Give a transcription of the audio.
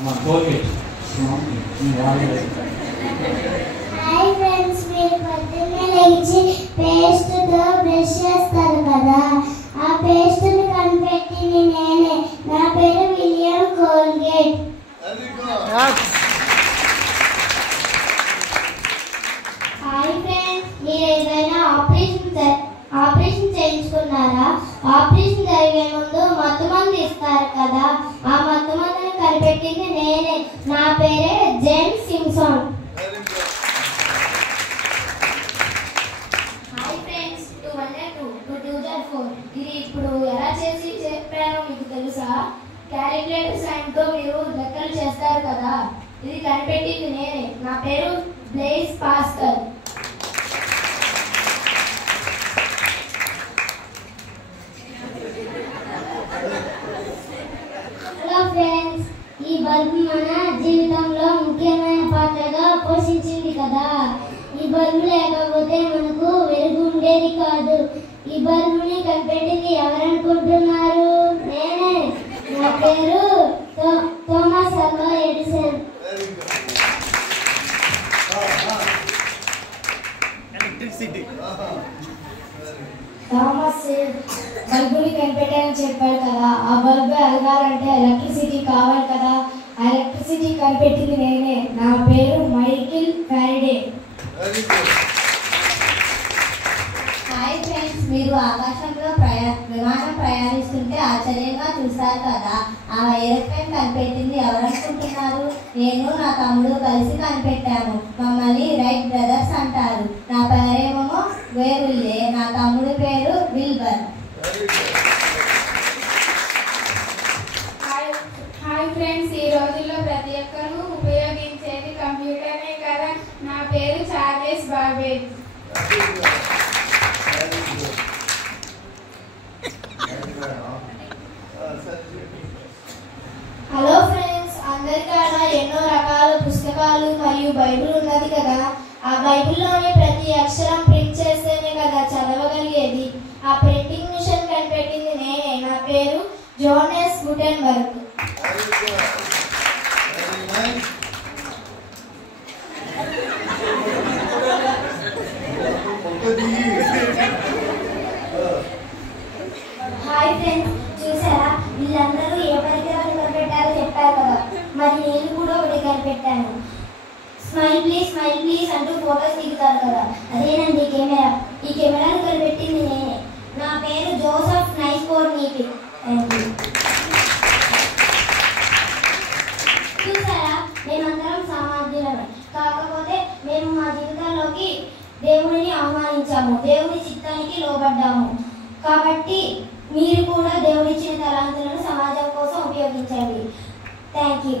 Hi friends, మీరు పొద్దున్నే లేచి పేస్ట్తో బ్రష్ చేస్తారు కదా, ఆ పేస్ట్ని కనిపెట్టింది నేనే. నా పేరు విలియం కోల్గేట్. హాయ్ ఫ్రెండ్స్, మీరు ఏదైనా ఆపరేషన్ చేయించుకున్నారా? ఆపరేషన్ జరిగే ముందు మత్తు మందు ఇస్తారు కదా, ఆ మత్తు మందుని కనిపెట్టింది నేనే. నా పేరే జేమ్స్ సింప్సన్. హాయ్ ఫ్రెండ్స్, 200 2 2 4 ఇది ఇప్పుడు ఎలా చేసి చెప్పారో మీకు తెలుసా? క్యాలిక్యులేటర్ సైన్తో మీరు లెక్కలు చేస్తారు కదా, ఇది కనిపెట్టింది నేనే. నా పేరు బ్లేజ్ పాస్కల్. హలో ఫ్రెండ్స్, ఈ బల్బ్ మన జీవితంలో ముఖ్యమైన పాత్రగా పోషించింది కదా. ఈ బల్బ్ లేకపోతే మనకు వెలుగు ఉండేది కాదు. ఈ బల్బుని కనిపెట్టింది ఎవరనుకుంటున్నారు? నేనే. నా పేరు థామస్ అల్వా ఎడిసన్. థామస్ బల్బుని కనిపెట్టాలని చెప్పాడు కదా, ఆ బల్బు వెలగాలంటే ఎలక్ట్రిసిటీ కావాలి కదా, ఆ ఎలక్ట్రిసిటీ కనిపెట్టింది నేనే. నా పేరు మైకిల్ ఫ్యారడే. హాయ్ ఫ్రెండ్స్, మీరు ఆకాశంలో విమానం ప్రయాణిస్తుంటే ఆశ్చర్యంగా చూస్తారు కదా, ఆ ఏరోప్లేన్ కనిపెట్టింది ఎవరనుకుంటున్నారు? నేను నా తమ్ముడు కలిసి కనిపెట్టాము. మమ్మల్ని రైట్ బ్రదర్స్ అంటారు. నా పేరేమో వేరుల్లే, నా తమ్ముడి పేరు విల్బర్. హాయ్ ఫ్రెండ్స్, ఈ రోజుల్లో ప్రతి ఒక్కరూ ఉపయోగించేది కంప్యూటరే కదా. నా పేరు చార్లెస్ బాబేజ్. హలో ఫ్రెండ్స్, అందరికీ ఎన్నో రకాల పుస్తకాలు మరియు బైబిల్ ఉన్నది కదా, ఆ బైబిల్లోని ప్రతి అక్షరం ప్రింట్ చేస్తేనే కదా చదవగలిగేది. ఆ ప్రింటింగ్ మిషన్ కనిపెట్టింది నేనే. నా పేరు జోనెస్ గుటెన్బర్గ్. హాయ్ ఫ్రెండ్స్, చూసారా వీళ్ళందరూ ఏ పరికరాలు కనిపెట్టారో చెప్పారు కదా, మరి నేను కూడా ఒకటి కనిపెట్టాను. స్మైల్ ప్లీజ్ అంటూ ఫోటోస్ దిగుతారు కదా, అదేనండి కెమెరా. ఈ కెమెరాను కనిపెట్టింది నేనే. నా పేరు జోసెఫ్ నైస్పోర్నీకి. చూసారా, మేమందరం సామాన్యులమే, కాకపోతే మేము మా జీవితాల్లోకి దేవుడిని ఆహ్వానించాము, దేవుడి చిత్తానికి లోబడ్డాము. కాబట్టి మీరు కూడా దేవుడిచ్చిన తలాంతులను సమాజం కోసం ఉపయోగించండి. Thank you.